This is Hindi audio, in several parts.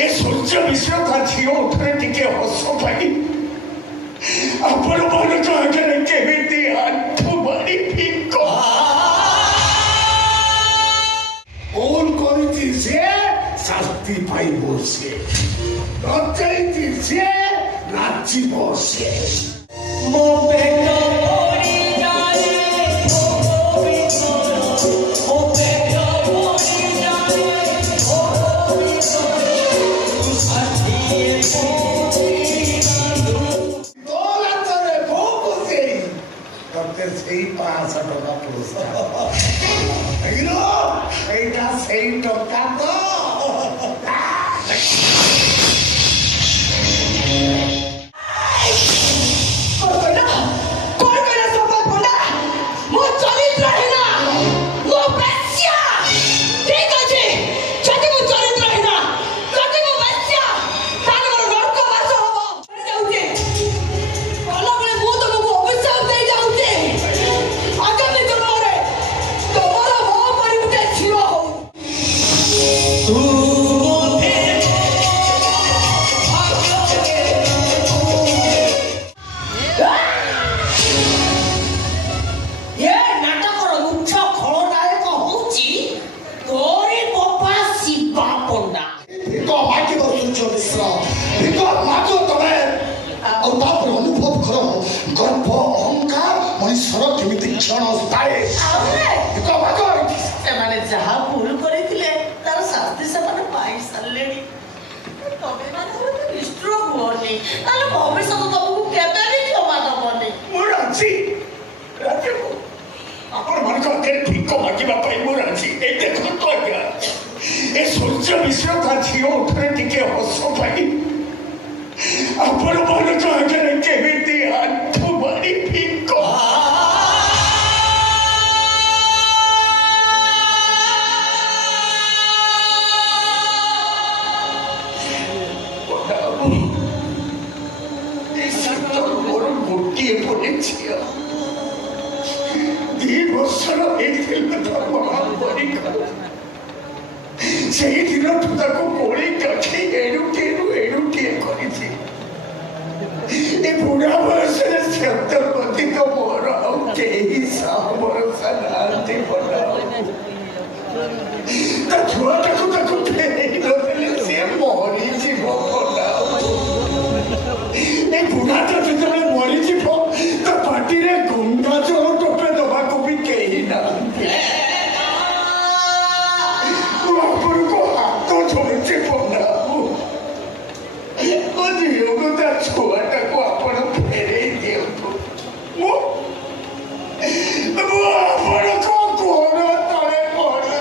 ଏ ସୂର୍ଯ୍ୟ ମିଶ୍ର ତା ଝିଅ ଉପରେ ଟିକେ ହସ ପାଇ ଆପଣମାନଙ୍କ ଆଗରେ କେମିତି ଆଣ୍ଠୁ ମାରି ଭିକ ଭୁଲ କରିଛି ସିଏ ଶାସ୍ତି ପାଇବ ସିଏ ନଚାଇଛି ସିଏ ନାଚିବ ସିଏ ମୋ ପେଟ ସେଇ 500 ଟଙ୍କା ପୁରସ୍କାର ସେଇଟା ସେଇ ଟଙ୍କା ତ ଯାହା ଭୁଲ କରିଥିଲେ ତାର ଶାସ୍ତି ସେମାନେ ପାଇ ସାରିଲେଣି ତମେ ମାନେ ନିଷ୍ଠୁର ହୁଅନି ତାହେଲେ ଭବିଷ୍ୟତ ତମକୁ କେବେ ବି କ୍ଷମା ଦବନି ମୁଁ ରାଜି ଆପଣମାନଙ୍କ ଆଗରେ ଭିକ ମାଗିବା ପାଇଁ ମୁଁ ରାଜି ଏଇ ଦେଖନ୍ତୁ ଆଜ୍ଞା ଏ ସୂର୍ଯ୍ୟ ମିଶ୍ର ତା ଝିଅ ଉପରେ ଟିକେ ହସ ପାଇ ଆପଣମାନଙ୍କ ଆଗରେ କେମିତି ଆଣ୍ଠୁ ମାରି ଭିକ ଗୋଟିଏ ବୋଲି ଝିଅ 2 ବର୍ଷର ହେଇଥିଲା ସେଇ ଦିନଠୁ ତାକୁ କୋଳି କାଖି ଏଣୁଟିଏ କରିଛି ଏ ବୁଢା ବୟସରେ ଶବ୍ଦ ଅଧିକ ମୋର ଆଉ କେହି ଭରସା ନାହାନ୍ତି ତା ଛୁଆଟାକୁ ତାକୁ ଫେରେଇ ନଦେଲେ ସିଏ ମରିଯିବ ଏ ବୁଢାଟା ଯେତେବେଳେ ମରିଯିବ ତା ପାଟିରେ ଗଙ୍ଗା ଜଳ ଟୋପେ ଦବାକୁ ବି କେହି ନାହାନ୍ତି ମୁଁ ଆପଣଙ୍କୁ ହାତ ଧରୁଛି ମୋ ଝିଅକୁ ତା ଛୁଆଟାକୁ ଆପଣ ଫେରେଇ ଦିଅନ୍ତୁ ମୁଁ ଆପଣଙ୍କ ଗୋଡ଼ ତଳେ ପଡୁଛି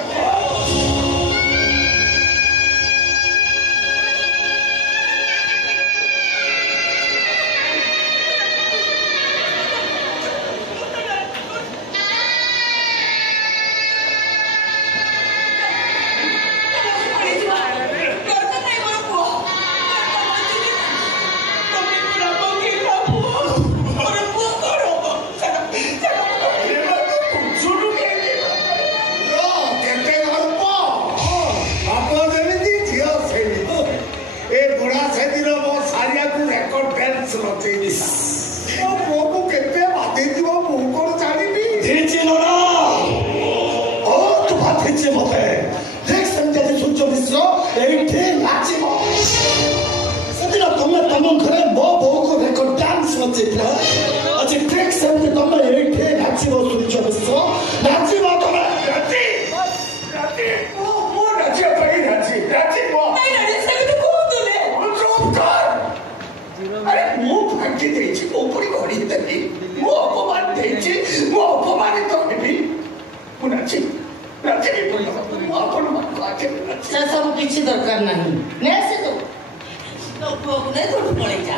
सब किसी दरकार नहीं ने से तो पुअने तो पड़े जा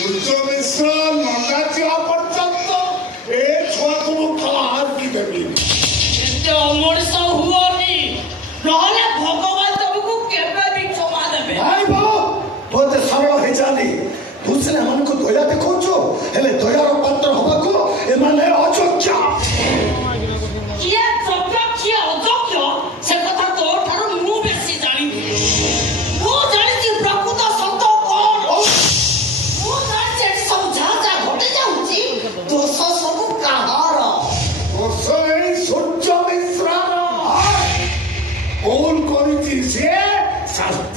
सୂର୍ଯ୍ୟ ମିଶ୍ର ନଗାଚିବା ପର୍ଯ୍ୟନ୍ତ ଏ ଛୁଆକୁ କାହାକି ଦେବି ଏତେ ଅମଣିଷ ହୁଅନି ନହେଲେ ଭଗବାନ ତମକୁ କେବେ ବି କ୍ଷମା ଦେବେ ଭାଇ ବୋଉ ବହୁତ ସରଳ ହେଇଯାନ୍ତି ତୁ ସିନା ଏମାନଙ୍କୁ ଦୟା ଦେଖାଉଛୁ ହେଲେ ଦୟାର ପାତ୍ର ହବାକୁ ଏମାନେ ଅଯୋଗ୍ୟ କିଏ ଯୋଗ୍ୟ କିଏ ଅଯୋଗ୍ୟ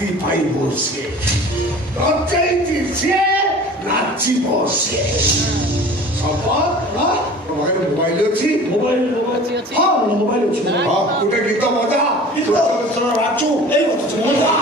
शांति पाइब सी सी नाचिब सी मोबाइल अच्छी हाँ मोबाइल अच्छी गोटे गीत मजा नाचु बजला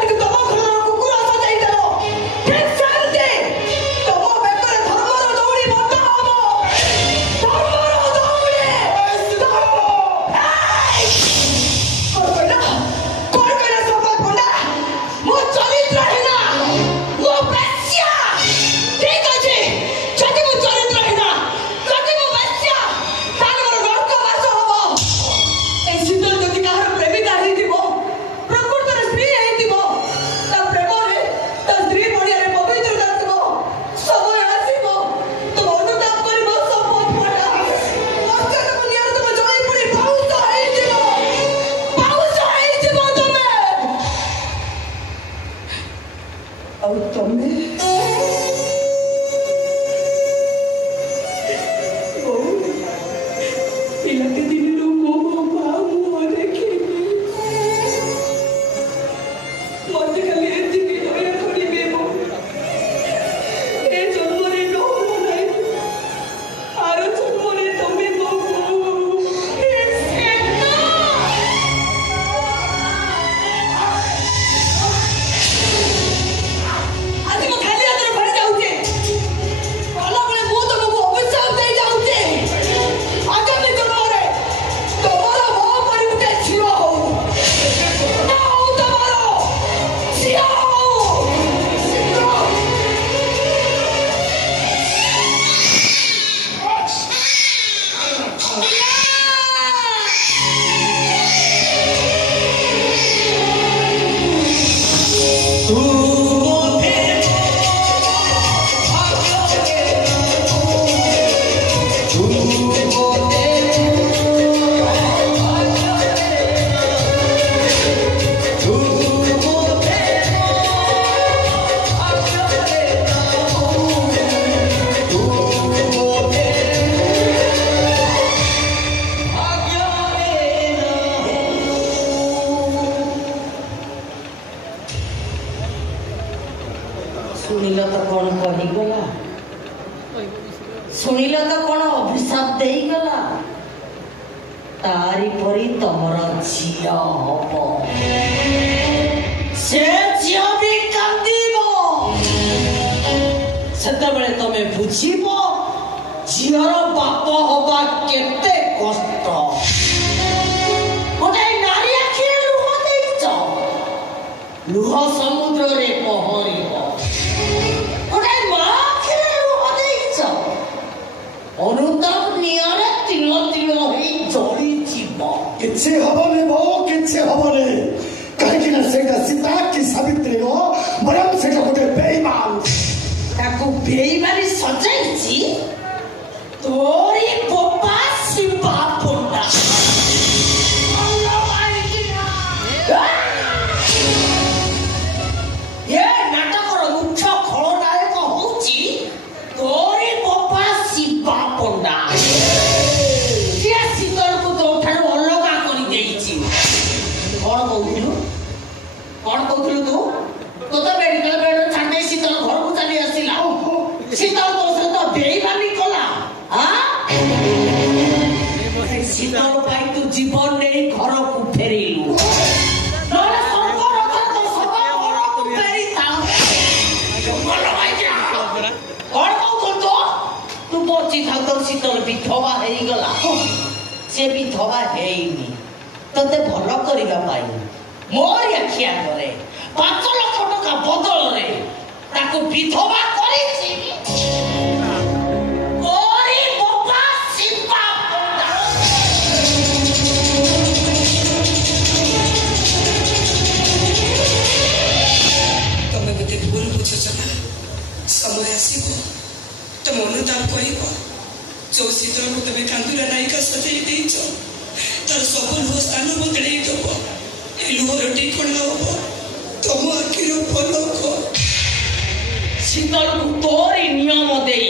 गीत ଶୁଣିଲ ତ କଣ ଅଭିଶାପ ଦେଇଗଲା ତାରି ପରି ତମର ଝିଅ ହବ ସେ ଝିଅ ବି କାନ୍ଦିବ ସେତେବେଳେ ତମେ ବୁଝିବ ଝିଅର ବାପ ହବା କେତେ କଷ୍ଟ ଗୋଟେ ନାରୀ ଆଖିରେ ଲୁହ ଦେଇଛ ଲୁହ ସମୁଦ୍ରରେ ପହଁରିବ ଗୋଟେ ମା ଆଖିରେ ଲୁହ ଦେଇଛ ଅନୁତାପ ନିଆଁରେ ତିଳ ତିଳ ହୋଇ ଜଳିଯିବ କିଛି ହବନି ବୋଉ କିଛି ହବନି କାହିଁକି ନା ସେଇଟା ସୀତା କି ସାବିତ୍ରୀ ନୁହଁ ବରଂ ସେଇଟା ଗୋଟେ ବେଇମାନ ତାକୁ ବେଇମାନି ସଜାଇଛି ତୋରି ବୋପା ଶିବା ପଣ୍ଡା ଏ ନାଟକର ମୁଖ୍ୟ ଖଳନାୟକ ହଉଛି ତୋରି ବୋପା ଶିବା ପଣ୍ଡା ସିଏ ଶୀତଳକୁ ତୋଠାରୁ ଅଲଗା କରିଦେଇଛି କଣ କହୁଥିଲୁ ତୁ ତୋତେ ମେଡିକାଲ ବେଡରୁ ଛାଡ଼ି ଦେଇ ଶୀତଳ ଘରକୁ ଚାଲି ଆସିଲା ଶୀତଳ ତୋ ସହିତ ବେଇମାନି କଲା ଶୀତଳ ପାଇଁ ତୁ ଜୀବନ ନେଇ ଘରକୁ ଫେରିଲୁ ନହେଲେ ଘରକୁ ଫେରିଥାଉ କଣ କହୁଥିଲୁ ତୁ ବଞ୍ଚିଥାଉ ତୋ ଶୀତଳ ବିଧବା ହେଇଗଲା ସେ ବିଧବା ହେଇନି ତତେ ଭଲ କରିବା ପାଇଁ ମୋରି ଆଖି ଆଗରେ 5 ଲକ୍ଷ ଟଙ୍କା ବଦଳରେ ତାକୁ ବିଧବା କରିଛି ତମେ ମୋତେ ଭୁଲ ବୁଝୁଛ ନା ସମୟ ଆସିବ ତମ ଅନୁତାପ କହିବ ଯୋଉ ଶୀତଳକୁ ତମେ କାନ୍ଦୁରା ନାୟିକା ସଜେଇ ଦେଇଛ ତାର ସବୁ ଲୁହ ସ୍ଥାନ ବଦଳେଇ ଦବ ଏ ଲୁହର ଠିକଣା ହବ ତମ ଆଖିର ପଲକ ଶୀତଳକୁ ତୋରି ନିୟମ ଦେଇ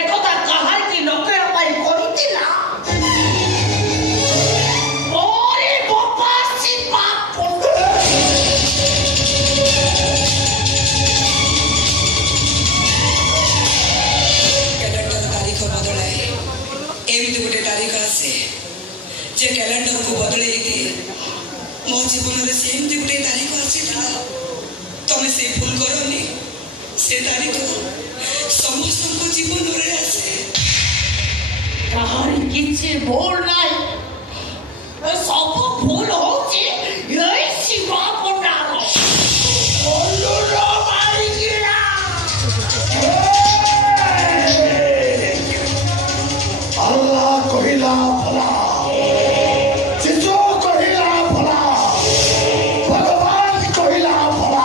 ଏକଥା କାହାରିକି ନ କହିବା ପାଇଁ କରିଥିଲା କ୍ୟାଲେଣ୍ଡର ତାରିଖ ବଦଳାଏ ଏମିତି ଗୋଟେ ତାରିଖ ଆସେ ଯେ କ୍ୟାଲେଣ୍ଡରକୁ ବଦଳେଇ ଦିଏ ମୋ ଜୀବନରେ ସେମିତି ଗୋଟେ ତାରିଖ ଆସିଥିଲା ତମେ ସେ ଭୁଲ କରନି ସେ ତାରିଖ ସମସ୍ତଙ୍କ ଜୀବନରେ ଆସେ କାହାରି କିଛି ଭୁଲ ନାହିଁ ସବୁ ଭୁଲ ହଉଛି ଏଇ ଶିବା ପଣ୍ଡାର ଆଲ୍ଲାହ କହିଲା ଭଲା ଯୀଶୁ କହିଲା ଭଲା ଭଗବାନ କହିଲା ଭଲା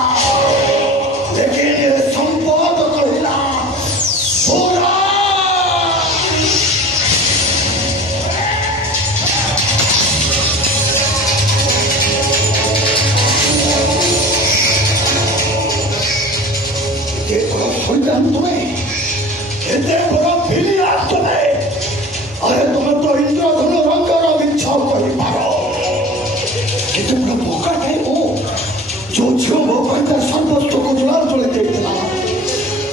ଲେକିନ ଏ ସମ୍ପଦ କହିଲା ଭଲା এতে বড় শয়তান তুমি এতে বড় ভিলিয়ান তুমি আরে তুমি তো ইন্দ্রধনু রঙের ইচ্ছাও করিপার কিন্তু পুরো বোকাটাই ও ଯୋଉ ଝିଅ ମୋ ପାଇଁ ତା ସର୍ବସ୍ୱକୁ ଜଳାଞ୍ଜଳି ଦେଇଥିଲା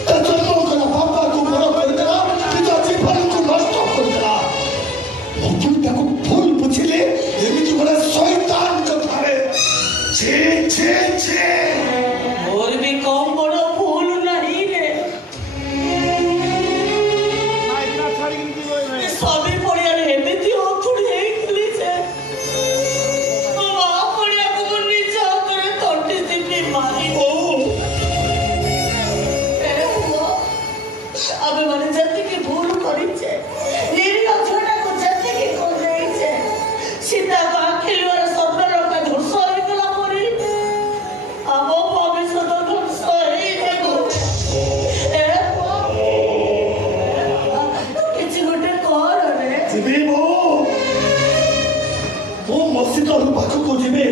ତା ଜନ୍ମ କଲା ବାପାକୁ ବଡ଼ କରିଦେଲା ନିଜ ଜୀବନକୁ ନଷ୍ଟ କରିଦେଲା ମୁଁ କିନ୍ତୁ ତାକୁ ଭୁଲ ବୁଝିଲି ଏମିତି ଗୋଟେ ଶୈତାନ କଥାରେ ଛି ଛି ଛି ମୋର ବି କମ ବଡ଼ ଭୁଲ ନାହିଁ ରେ ସ୍ୱାମୀ ପଡ଼ିଆରେ ଏମିତି ଅଥୁଡ଼ି ହେଇଥିଲି ଯେ ମୋ ମା ପଡ଼ିଆକୁ ମୁଁ ନିଜ ହାତରେ ତଣ୍ଟି ଚିପି ମାରି ଆମେ ମାନେ ଯେତିକି ଭୁଲ କରିଛେ ନିରୀହ ଝିଅଟାକୁ ଯେତିକି କରିଦେଇଛେ ସୀତାକୁ ଆଖି ଲୁହରେ ସ୍ୱର୍ଣ୍ଣଲଙ୍କା ଧ୍ୱଂସ ହେଇଗଲା ପରି ଆମ ଭବିଷ୍ୟତ ଧ୍ୱଂସ ହେଇଯିବ କିଛି ଗୋଟେ କରରେ ଯିବି ମୁଁ ମୋ ଶୀତଳ ପାଖକୁ ଯିବି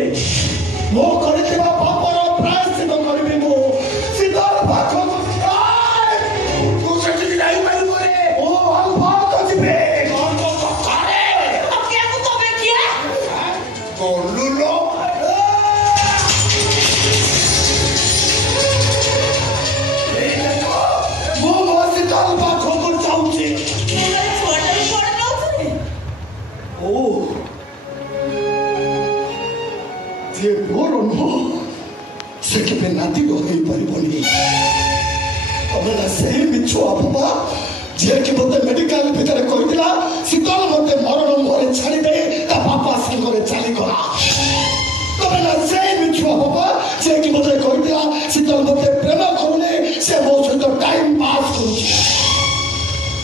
ମୁଁ କରିଥିବା ପାପର ପ୍ରାୟଶ୍ଚିତ କରିବି ମୁଁ ଶୀତଳ ପାଖକୁ ତୁ ସେଠିକି ଯାଇପାରିବୁ ମୁଁ ଭାଗ ଯିବି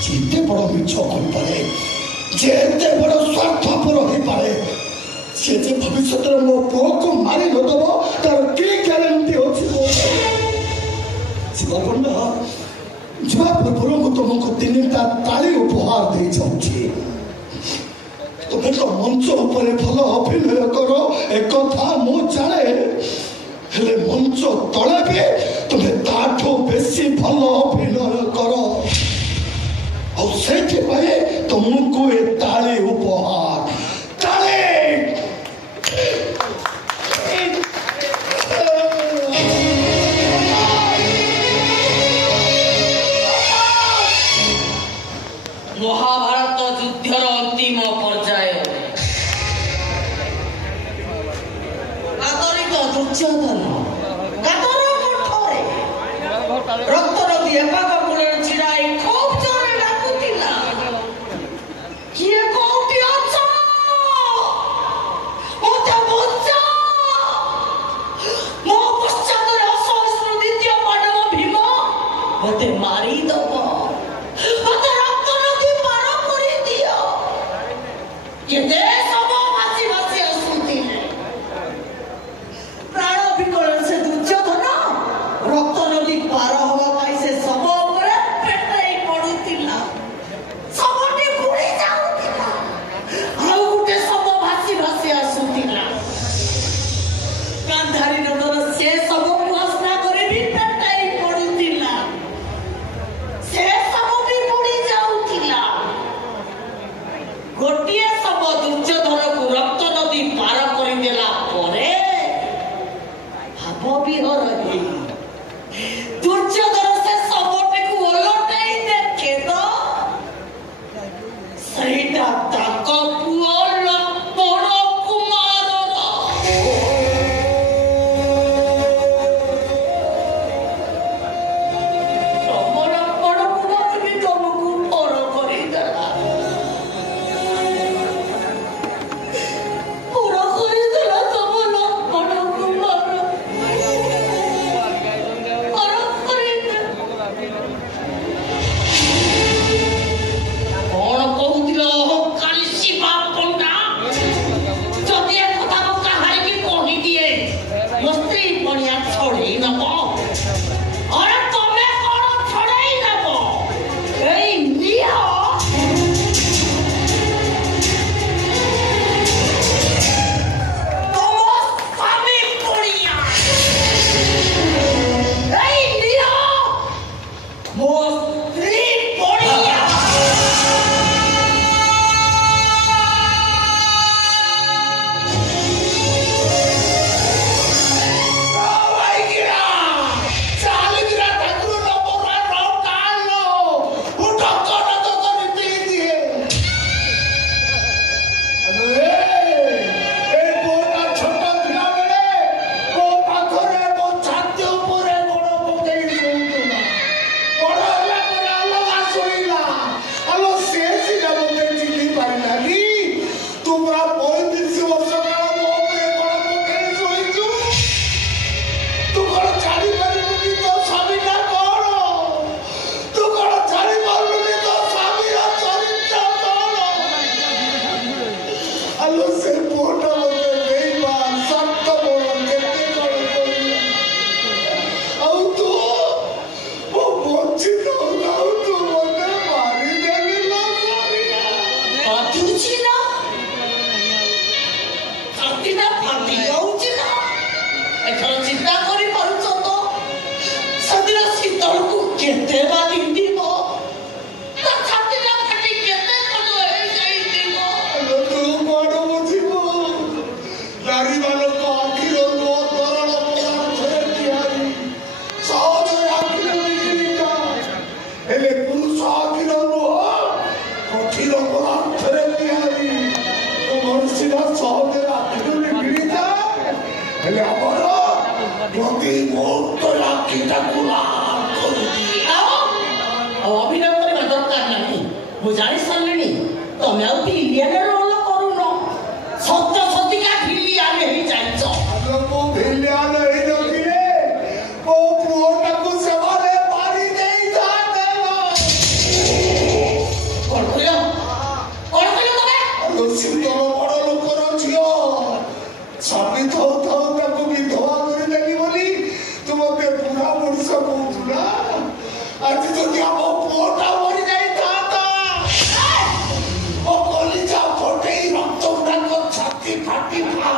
जिते बड़ मिछ करे जेते बड़ स्वार्थपर हो पाए से जे भविष्य मो पुओ को मारी नदब तार के ग्यारंटी अच्छी शिवा पंडा जीवा पूर्व तुमको 3टा ताली उपहार दे जाऊँगी तुम्हें तो मंच उपरे भल अभिनय करो एक कथा मु जाने हेले मंच तले भी तुम्हें ताठो बेसी भल अभिनय करो और सेठी भाई तुमको ये ताली उपहार ताली महाभारत युद्धर अंतिम पर्याय आदरित दुर्योधन कातर कठोरे रक्त नदी एकाक कूले छिड़ाई खूब जोरे डाकुतिला किए कोठी अछ मते बच्चा मो पश्चात असहस्र द्वितीय पांडव भीम मते मारी दब मते रक्त नदी पार करि दियो केते सब भासी भासी आसुतिले प्राण विकल से दुर्योधन रक्त नदी पार हवा पाई से सब ऊपर पेटाई पडुतिला सबटी बुडी जाउतिला आउ गुटे सब भासी भासी आसुतिला गांधारी नगर से सब प्रश्न करे भी पेटाई पडुतिला से सब भी बुडी जाउतिला गोटिए सब दुर्योधन को रक्त नदी पार कर देला परे भाव विहर हे दुर्योधन से सबटे को ओलटाई देखे तो सहीटा ताक पुओ लक्ष्मण कुमार लक्ष्मण कुमार भी तुमको पर कर देला पूरा कर देला तुम लक्ष्मण कुमार और कर कौन कहूतिल काली शिवा पंडा जदि ए कथा को कहाई की कहि दिए मो स्त्री पणिया छोड़ी नब अरे तमे कौन छोड़ाई नब एई निया स्वामी पुड़िया एई निया मो स्त्री पुड़िया केते बारी दीबो ता छातीला फाटी केते कलो हे जाई दीबो तू बड़ बुझिबो नारी वालों को आखिर रो तरल पदार्थ तियारी सहज आखिर निकलिका हेले पुरुष आखिर रो कठिन पदार्थ तियारी तो मनुष्य सहज आखिर निकलिका हेले अमर प्रति मुहूर्त आखिटा कुला अभिनय करने दरकार नहीं मु जानी सारे तुम आउ भिलियन रोल करून सत्य सतिका भिलियन ही जाइछ को भिलियन ही नथिले ओ पुओटा को सेवारे मारी देई जाते 35